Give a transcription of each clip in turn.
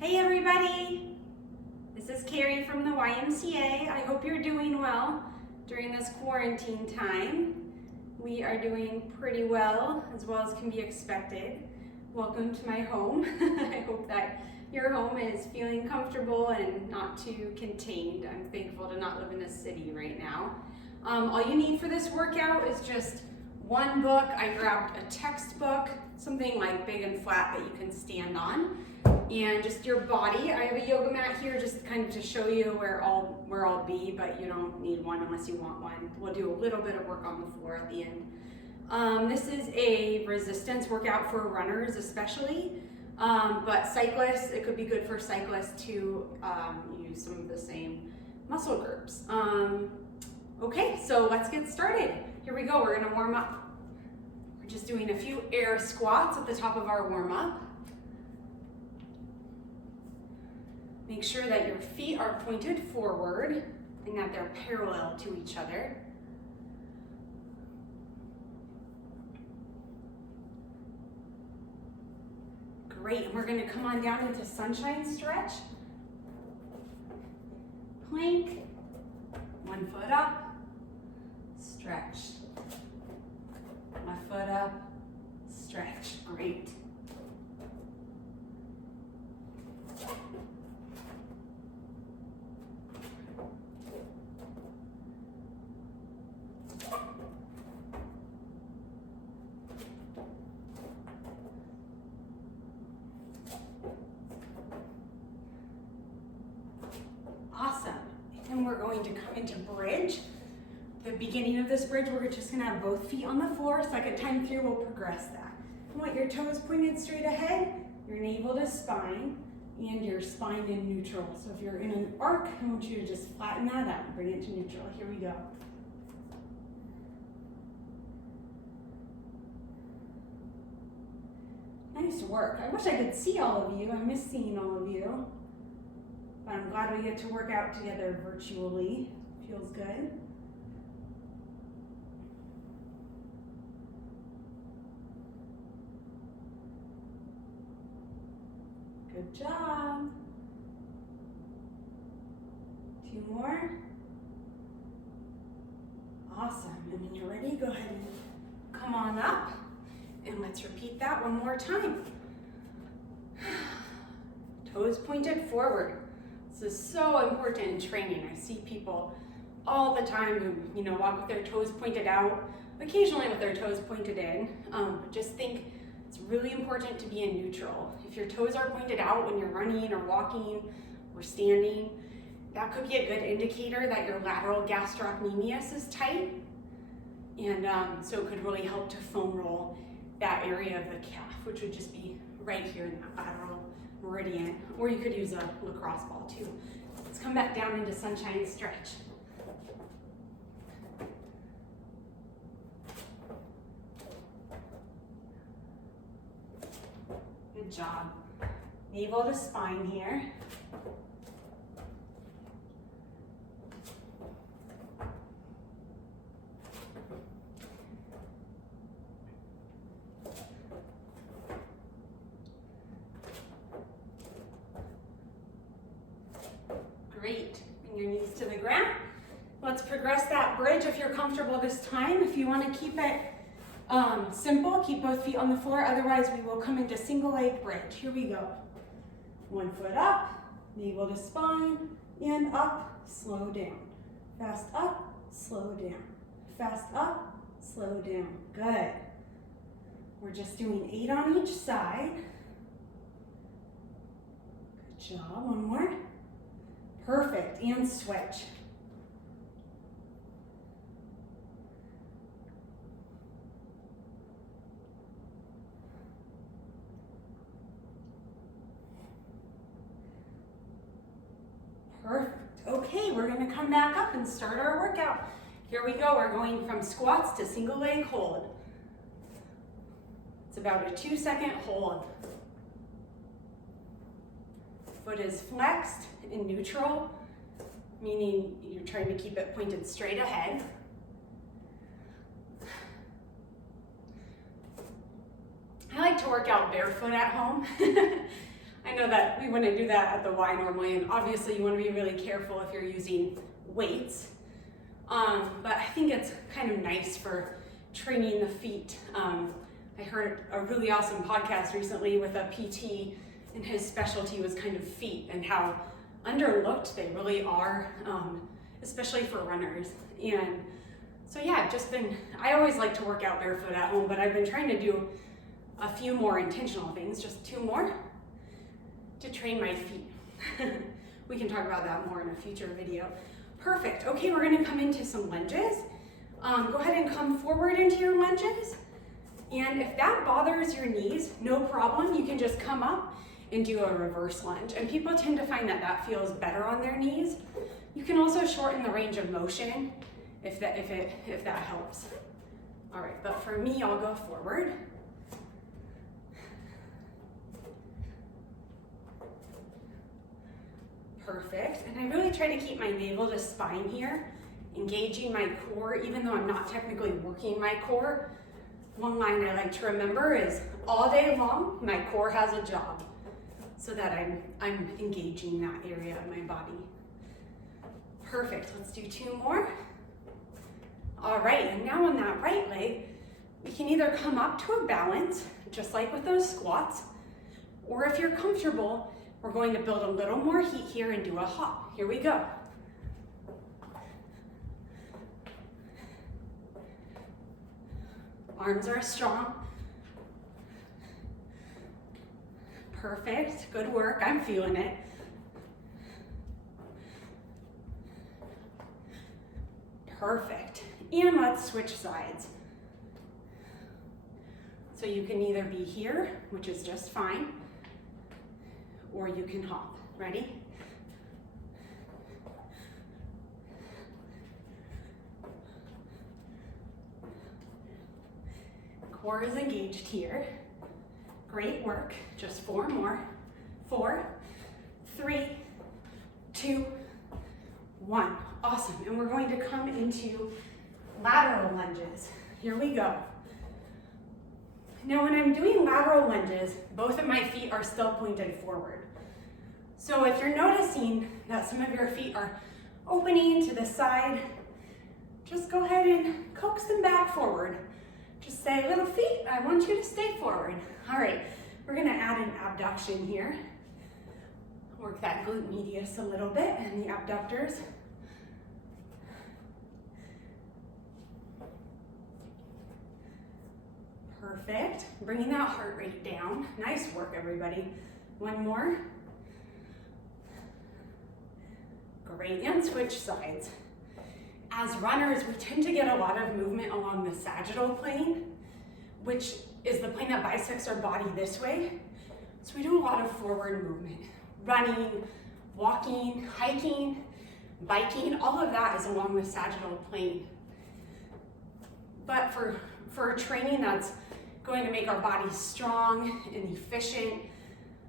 Hey everybody, this is Cari from the YMCA. I hope you're doing well during this quarantine time. We are doing pretty well as can be expected. Welcome to my home. I hope that your home is feeling comfortable and not too contained. I'm thankful to not live in a city right now. All you need for this workout is just one book. I grabbed a textbook, something like big and flat that you can stand on, and just your body. I have a yoga mat here just kind of to show you where I'll be, but you don't need one unless you want one. We'll do a little bit of work on the floor at the end. This is a resistance workout for runners especially, but cyclists, it could be good for cyclists to use some of the same muscle groups. Okay, so let's get started. Here we go, we're gonna warm up. We're just doing a few air squats at the top of our warm up. Make sure that your feet are pointed forward and that they're parallel to each other. Great, and we're gonna come on down into sunshine stretch. Plank, one foot up, stretch. My foot up, stretch, great. Awesome, and we're going to come into bridge. The beginning of this bridge, we're just gonna have both feet on the floor. Second time through, we'll progress that. You want your toes pointed straight ahead, your navel to spine, and your spine in neutral. So if you're in an arc, I want you to just flatten that out and bring it to neutral. Here we go. Nice work. I wish I could see all of you. I miss seeing all of you. But I'm glad we get to work out together virtually. Feels good. Good job. Two more. Awesome. And when you're ready, go ahead and come on up. And let's repeat that one more time. Toes pointed forward. This is so important in training. I see people all the time who, walk with their toes pointed out, occasionally with their toes pointed in. Just think it's really important to be in neutral. If your toes are pointed out when you're running or walking or standing, that could be a good indicator that your lateral gastrocnemius is tight. And so it could really help to foam roll that area of the calf, which would just be right here in that lateral meridian. Or you could use a lacrosse ball too. Let's come back down into sunshine stretch. Good job. Navel to spine here. Great. Bring your knees to the ground. Let's progress that bridge if you're comfortable this time. If you want to keep it simple, keep both feet on the floor. Otherwise, we will come into single leg bridge. Here we go. One foot up, navel to spine, and up, slow down. Fast up, slow down. Fast up, slow down. Good. We're just doing 8 on each side. Good job. One more. Perfect. And switch. Perfect. Okay, we're going to come back up and start our workout. Here we go. We're going from squats to single leg hold. It's about a 2-second hold. Foot is flexed in neutral, meaning you're trying to keep it pointed straight ahead. I like to work out barefoot at home. I know that we wouldn't do that at the Y normally, and obviously you want to be really careful if you're using weights. But I think it's kind of nice for training the feet. I heard a really awesome podcast recently with a PT, and his specialty was kind of feet and how underlooked they really are, especially for runners. And so yeah, I always like to work out barefoot at home, but I've been trying to do a few more intentional things, just 2 more, to train my feet. We can talk about that more in a future video. Perfect. Okay, we're gonna come into some lunges. Go ahead and come forward into your lunges. And if that bothers your knees, no problem. You can just come up and do a reverse lunge. And people tend to find that that feels better on their knees. You can also shorten the range of motion if that helps. All right, but for me, I'll go forward. Perfect. And I really try to keep my navel to spine here, engaging my core, even though I'm not technically working my core. One line I like to remember is, all day long, my core has a job, so that I'm engaging that area of my body. Perfect. Let's do 2 more. All right, and now on that right leg, we can either come up to a balance, just like with those squats, or if you're comfortable, we're going to build a little more heat here and do a hop. Here we go. Arms are strong. Perfect, good work, I'm feeling it. Perfect, and let's switch sides. So you can either be here, which is just fine, or you can hop. Ready? Core is engaged here. Great work. Just 4 more. 4, 3, 2, 1. Awesome. And we're going to come into lateral lunges. Here we go. Now when I'm doing lateral lunges, both of my feet are still pointed forward. So if you're noticing that some of your feet are opening to the side, just go ahead and coax them back forward. Just say, little feet, I want you to stay forward. All right, we're gonna add an abduction here. Work that glute medius a little bit and the abductors. Perfect. Bringing that heart rate down. Nice work, everybody. 1 more. Great, and switch sides. As runners, we tend to get a lot of movement along the sagittal plane, which is the plane that bisects our body this way. So we do a lot of forward movement. Running, walking, hiking, biking, all of that is along the sagittal plane. But for training that's going to make our bodies strong and efficient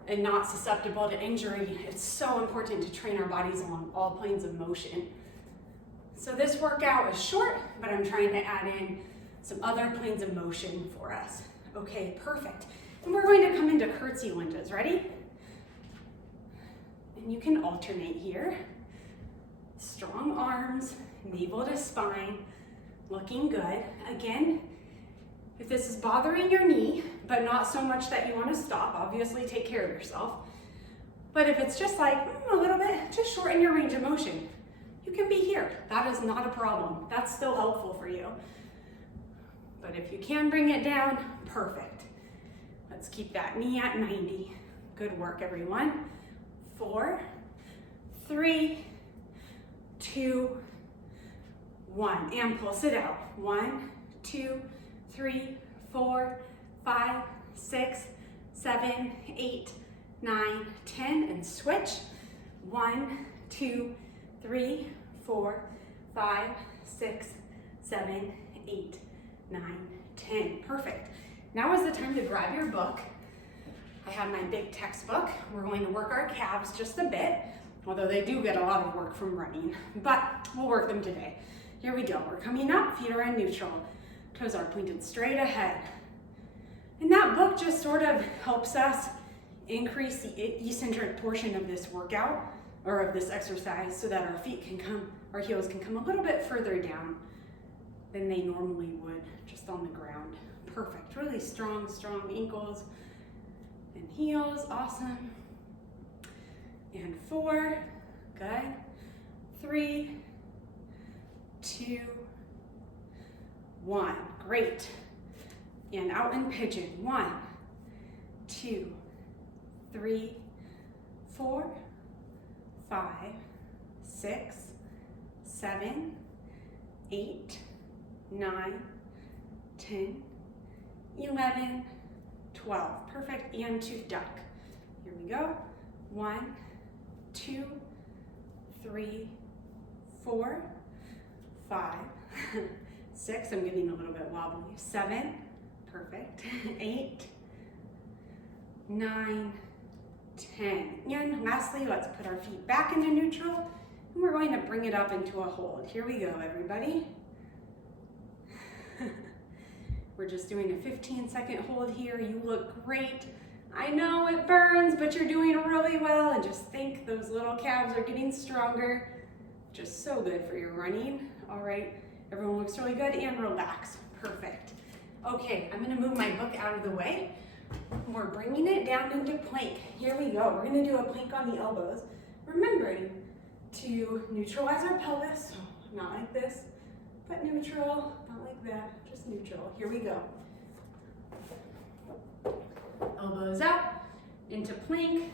and not susceptible to injury, it's so important to train our bodies along all planes of motion. So this workout is short, but I'm trying to add in some other planes of motion for us. Okay, perfect. And we're going to come into curtsy lunges. Ready? And you can alternate here. Strong arms, navel to spine, looking good. Again, if this is bothering your knee, but not so much that you want to stop, obviously take care of yourself. But if it's just like a little bit, just shorten your range of motion. You can be here. That is not a problem. That's still helpful for you. But if you can bring it down, perfect. Let's keep that knee at 90. Good work, everyone. 4, 3, 2, 1. And pulse it out. 1, 2, 3, 4, 5, 6, 7, 8, 9, 10. And switch. 1, 2, 3, 4, 5, 6, 7, 8, 9, 10. Perfect. Now is the time to grab your book. I have my big textbook. We're going to work our calves just a bit, although they do get a lot of work from running, but we'll work them today. Here we go. We're coming up, feet are in neutral. Toes are pointed straight ahead. And that book just sort of helps us increase the eccentric portion of this workout or of this exercise so that our feet can come, our heels can come a little bit further down than they normally would, just on the ground. Perfect, really strong ankles and heels, awesome. And 4, good. 3, 2, 1, great. And out in pigeon, 1, 2, 3, 4, 5, 6, 7, 8, 9, 10, 11, 12. Perfect, and to duck. Here we go. 1, 2, 3, 4, 5, 6. I'm getting a little bit wobbly. 7, perfect. 8, 9, 10. And lastly, let's put our feet back into neutral, and we're going to bring it up into a hold. Here we go, everybody. We're just doing a 15-second hold here. You look great. I know it burns, but you're doing really well, and just think those little calves are getting stronger. Just so good for your running. All right, everyone looks really good, and relax. Perfect. Okay, I'm gonna move my book out of the way. We're bringing it down into plank. Here we go. We're gonna do a plank on the elbows, remembering to neutralize our pelvis, so not like this, but neutral, not like that, just neutral. Here we go. Elbows out, into plank.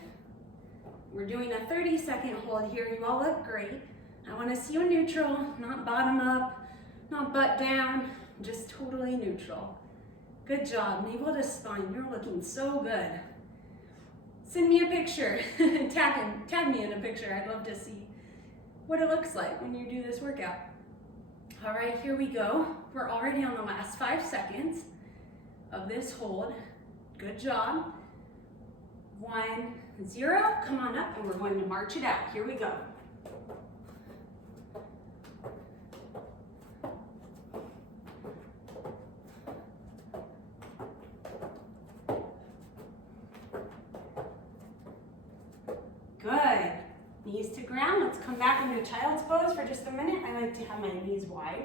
We're doing a 30-second hold here. You all look great. I wanna see you neutral, not bottom up, not butt down, just totally neutral. Good job, navel to spine, you're looking so good. Send me a picture, tag me in a picture. I'd love to see what it looks like when you do this workout. All right, here we go. We're already on the last 5 seconds of this hold. Good job. 1, 0, come on up, and we're going to march it out. Here we go. Good. Knees to ground. Let's come back into child's pose for just a minute. I like to have my knees wide.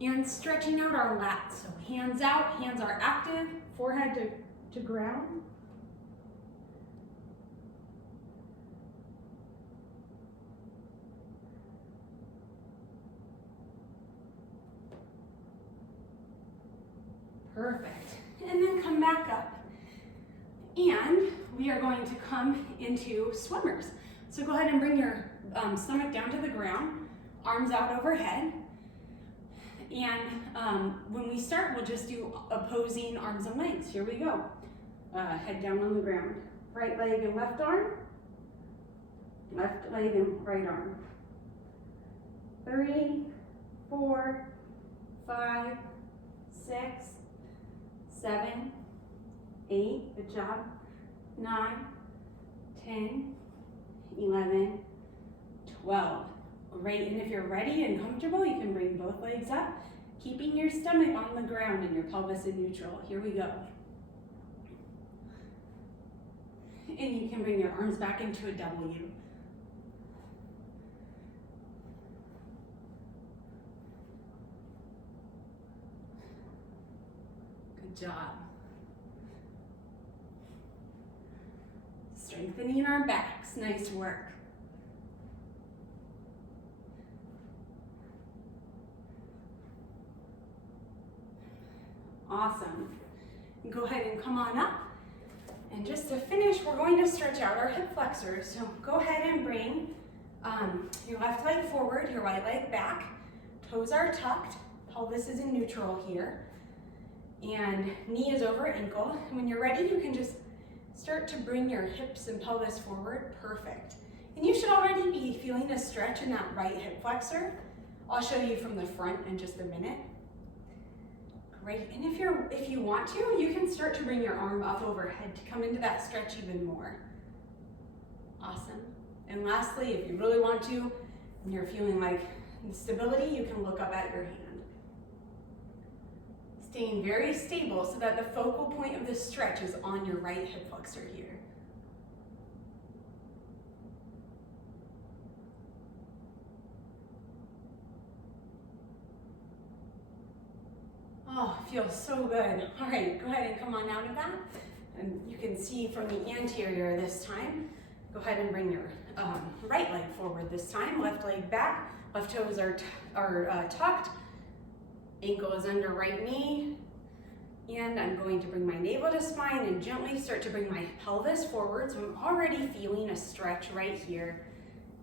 And stretching out our lats. So hands out, hands are active, forehead to ground. Perfect. And then come back up. And we are going to come into swimmers. So go ahead and bring your stomach down to the ground, arms out overhead. And when we start, we'll just do opposing arms and legs. Here we go. Head down on the ground. Right leg and left arm. Left leg and right arm. 3, 4, 5, 6, 7, 8, good job. 9, 10, 11, 12. Great, and if you're ready and comfortable, you can bring both legs up, keeping your stomach on the ground and your pelvis in neutral. Here we go. And you can bring your arms back into a W. Good job. Strengthening our backs, nice work. Awesome. Go ahead and come on up. And just to finish, we're going to stretch out our hip flexors. So go ahead and bring your left leg forward, your right leg back. Toes are tucked, pelvis is in neutral here. And knee is over ankle. And when you're ready, you can just start to bring your hips and pelvis forward. Perfect. And you should already be feeling a stretch in that right hip flexor. I'll show you from the front in just a minute. Great, and if you want to, you can start to bring your arm up overhead to come into that stretch even more. Awesome. And lastly, if you really want to, and you're feeling like instability, you can look up at your hand. staying very stable so that the focal point of this stretch is on your right hip flexor here. Oh, feels so good. All right, go ahead and come on out of that. And you can see from the anterior this time. Go ahead and bring your right leg forward this time. Left leg back. Left toes are tucked. Ankle is under right knee. And I'm going to bring my navel to spine and gently start to bring my pelvis forward. So I'm already feeling a stretch right here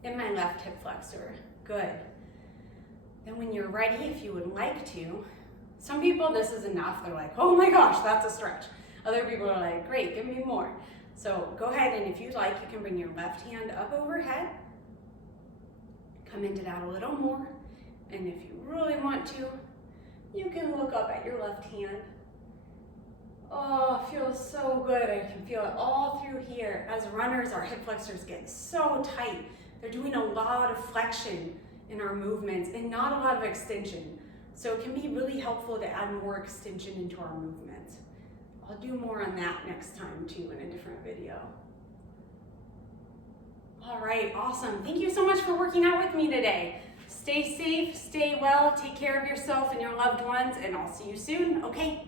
in my left hip flexor. Good. Then when you're ready, if you would like to, some people, this is enough. They're like, oh my gosh, that's a stretch. Other people are like, great, give me more. So go ahead, and if you'd like, you can bring your left hand up overhead. Come into that a little more. And if you really want to, you can look up at your left hand. Oh, it feels so good. I can feel it all through here. As runners, our hip flexors get so tight. They're doing a lot of flexion in our movements and not a lot of extension. So it can be really helpful to add more extension into our movement. I'll do more on that next time too in a different video. All right, awesome. Thank you so much for working out with me today. Stay safe, stay well, take care of yourself and your loved ones, and I'll see you soon. Okay.